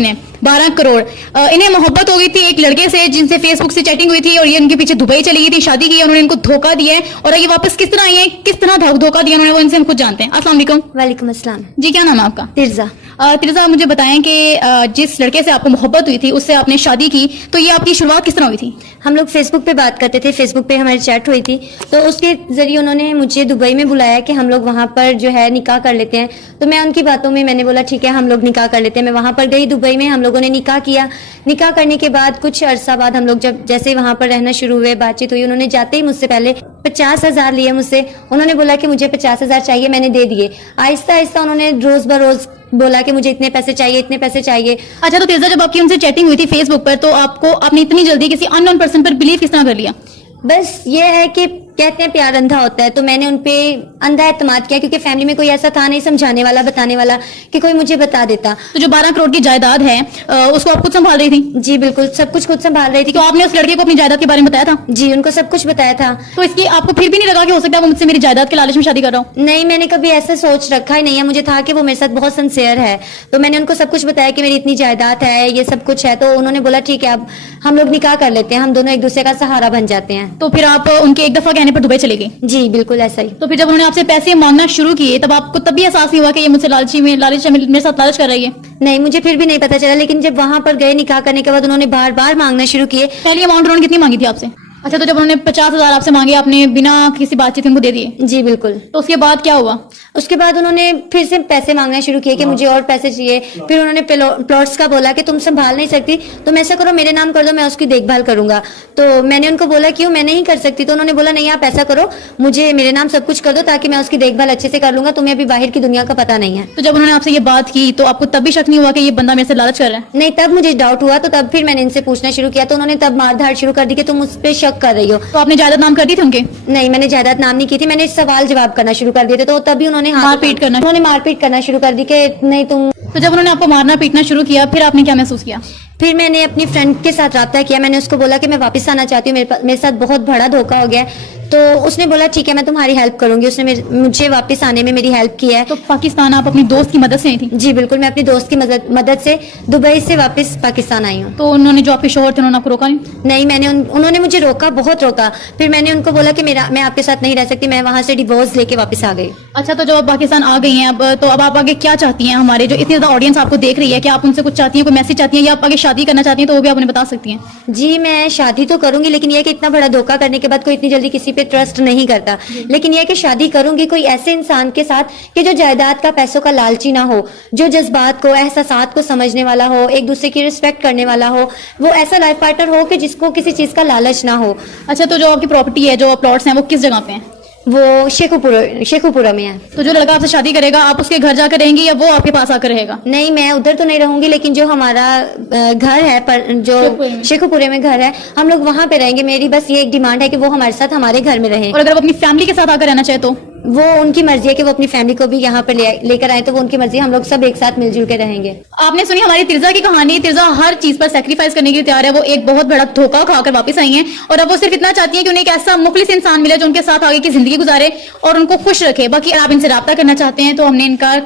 ने 12 करोड़ इन्हें मोहब्बत हो गई थी एक लड़के से जिनसे फेसबुक से चैटिंग हुई थी और ये उनके पीछे दुबई चली गई थी, शादी की, उन्होंने इनको धोखा दिया है और ये वापस किस तरह आई है, किस तरह धोखा दिया उन्होंने, वो इनसे हम खुद जानते हैं। अस्सलाम वालेकुम। वालेकुम अस्सलाम। जी, क्या नाम है आपका? तिरजा। तिरजा, मुझे बताएं कि जिस लड़के से आपको मोहब्बत हुई थी उससे आपने शादी की, तो ये आपकी शुरुआत किस तरह हुई थी? हम लोग फेसबुक पे बात करते थे, फेसबुक पे हमारी चैट हुई थी, तो उसके जरिए उन्होंने मुझे दुबई में बुलाया कि हम लोग वहाँ पर जो है निकाह कर लेते हैं। तो मैं उनकी बातों में मैंने बोला ठीक है हम लोग निकाह कर लेते हैं। मैं वहाँ पर गई दुबई में, हम लोगों ने निकाह किया। निकाह करने के बाद कुछ अरसा बाद हम लोग जब जैसे वहाँ पर रहना शुरू हुए, बातचीत हुई, उन्होंने जाते ही मुझसे पहले 50,000 लिए मुझसे। उन्होंने बोला कि मुझे 50,000 चाहिए, मैंने दे दिए। आहिस्ता आहिस्ता उन्होंने रोज बरोज बोला कि मुझे इतने पैसे चाहिए, इतने पैसे चाहिए। अच्छा, तो तिरजा, जब आपकी उनसे चैटिंग हुई थी फेसबुक पर, तो आपने इतनी जल्दी किसी अननोन पर्सन पर बिलीव किस तरह कर लिया? बस ये है कि कहते हैं प्यार अंधा होता है, तो मैंने उनपे अंधा एतमाद किया क्योंकि फैमिली में कोई ऐसा था नहीं समझाने वाला, बताने वाला कि कोई मुझे बता देता। तो जो 12 करोड़ की जायदाद है उसको आप खुद संभाल रही थी? जी बिल्कुल, सब कुछ खुद संभाल रही थी। तो आपने उस लड़के को अपनी जायदाद के बारे में बताया था? जी, उनको सब कुछ बताया था। तो इसकी आपको फिर भी नहीं लगा कि हो सकता है वो मुझसे मेरी जायदाद के लालच में शादी कर रहा हूँ? नहीं, मैंने कभी ऐसा सोच रखा ही नहीं है। मुझे था कि वो मेरे साथ बहुत सिंसियर है, तो मैंने उनको सब कुछ बताया कि मेरी इतनी जायदाद है, ये सब कुछ है। तो उन्होंने बोला ठीक है अब हम लोग निकाह कर लेते हैं, हम दोनों एक दूसरे का सहारा बन जाते हैं। तो फिर आप उनके एक दफा कहने पर दुबई चले गए? जी बिल्कुल ऐसा ही। तो फिर जब उन्होंने आपसे पैसे मांगना शुरू किए तब आपको तब भी एहसास नहीं हुआ कि ये मुझसे मेरे साथ लालच कर रही है? नहीं, मुझे फिर भी नहीं पता चला, लेकिन जब वहां पर गए निकाह करने के बाद उन्होंने बार बार मांगना शुरू किए। पहली अमाउंट उन्होंने कितनी मांगी थी आपसे? अच्छा, तो जब उन्होंने 50,000 आपसे मांगे, आपने बिना किसी बातचीत उनको दे दिए? जी बिल्कुल। तो उसके बाद क्या हुआ? उसके बाद उन्होंने फिर से पैसे मांगना शुरू किए कि मुझे और पैसे चाहिए। फिर उन्होंने प्लॉट्स का बोला कि तुम संभाल नहीं सकती, तुम ऐसा करो मेरे नाम कर दो, मैं उसकी देखभाल करूंगा। तो मैंने उनको बोला क्यों, मैं नहीं कर सकती। तो उन्होंने बोला नहीं, आप ऐसा करो, मुझे मेरे नाम सब कुछ कर दो ताकि मैं उसकी देखभाल अच्छे से कर लूंगा, तुम्हें अभी बाहर की दुनिया का पता नहीं है। तो जब उन्होंने आपसे ये बात की तो आपको तब भी शक नहीं हुआ कि ये बंदा मेरे से लालच कर रहा है? नहीं, तब मुझे डाउट हुआ, तो तब फिर मैंने इनसे पूछना शुरू किया, तो उन्होंने तब मारधाड़ शुरू कर दी कि तुम उस पर शक कर रही हो। तो आपने जायदाद नाम कर दी थी उनके? नहीं, मैंने जायदाद नाम नहीं की थी, मैंने सवाल जवाब करना शुरू कर दिए थे। तो तभी उन्होंने मारपीट करना शुरू कर दी कि नहीं तुम। तो जब उन्होंने आपको मारना पीटना शुरू किया फिर आपने क्या महसूस किया? फिर मैंने अपनी फ्रेंड के साथ राब्ता किया, मैंने उसको बोला कि मैं वापस आना चाहती हूँ, मेरे साथ बहुत बड़ा धोखा हो गया है। तो उसने बोला ठीक है मैं तुम्हारी हेल्प करूंगी। उसने मुझे वापस आने में मेरी हेल्प की है। तो पाकिस्तान आप अपनी दोस्त की मदद से आई थी? जी बिल्कुल, मैं अपनी दोस्त की मदद से दुबई से वापस पाकिस्तान आई हूँ। तो उन्होंने जो आपके शोहर थे उन्होंने आपको रोका नहीं? नहीं, उन्होंने मुझे रोका, बहुत रोका। फिर मैंने उनको बोला कि मैं आपके साथ नहीं रह सकती, मैं वहाँ से डिवोर्स लेके वापस आ गई। अच्छा, तो जब आप पाकिस्तान आ गई हैं अब आप आगे क्या चाहती हैं? हमारे जो इतनी ज्यादा ऑडियंस आपको देख रही है, क्या आप उनसे कुछ चाहती हैं, कोई मैसेज चाहती हैं, या आप आगे शादी करना चाहती हैं तो वो भी आप उन्हें बता सकती हैं? जी, मैं शादी तो करूंगी, लेकिन यह कि इतना बड़ा धोखा करने के बाद कोई इतनी जल्दी किसी पे ट्रस्ट नहीं करता। लेकिन यह कि शादी करूंगी कोई ऐसे इंसान के साथ कि जो जायदाद का, पैसों का लालची ना हो, जो जज्बात को, एहसासात को समझने वाला हो, एक दूसरे की रिस्पेक्ट करने वाला हो, वो ऐसा लाइफ पार्टनर हो कि जिसको किसी चीज का लालच ना हो। अच्छा, तो जो आपकी प्रॉपर्टी है, जो प्लॉट्स हैं, वो किस जगह पे हैं? वो शेखुपुरा में है। तो जो लड़का आपसे शादी करेगा आप उसके घर जाकर रहेंगी या वो आपके पास आकर रहेगा? नहीं, मैं उधर तो नहीं रहूंगी, लेकिन जो हमारा घर है पर जो शेखुपुरे में घर है, हम लोग वहाँ पे रहेंगे। मेरी बस ये एक डिमांड है कि वो हमारे साथ हमारे घर में रहे। और अगर वो अपनी फैमिली के साथ आकर रहना चाहे तो? वो उनकी मर्जी है कि वो अपनी फैमिली को भी यहाँ पे लेकर आए, तो वो उनकी मर्जी, हम लोग सब एक साथ मिलजुल के रहेंगे। आपने सुनी हमारी तिरजा की कहानी। तिरजा हर चीज पर सेक्रीफाइस करने के लिए तैयार है। वो एक बहुत बड़ा धोखा खाकर वापस आई हैं और अब वो सिर्फ इतना चाहती है कि उन्हें एक ऐसा मुखलिस इंसान मिले जो उनके साथ आगे की जिंदगी गुजारे और उनको खुश रखे। बाकी आप इनसे राब्ता करना चाहते हैं तो हमने इनका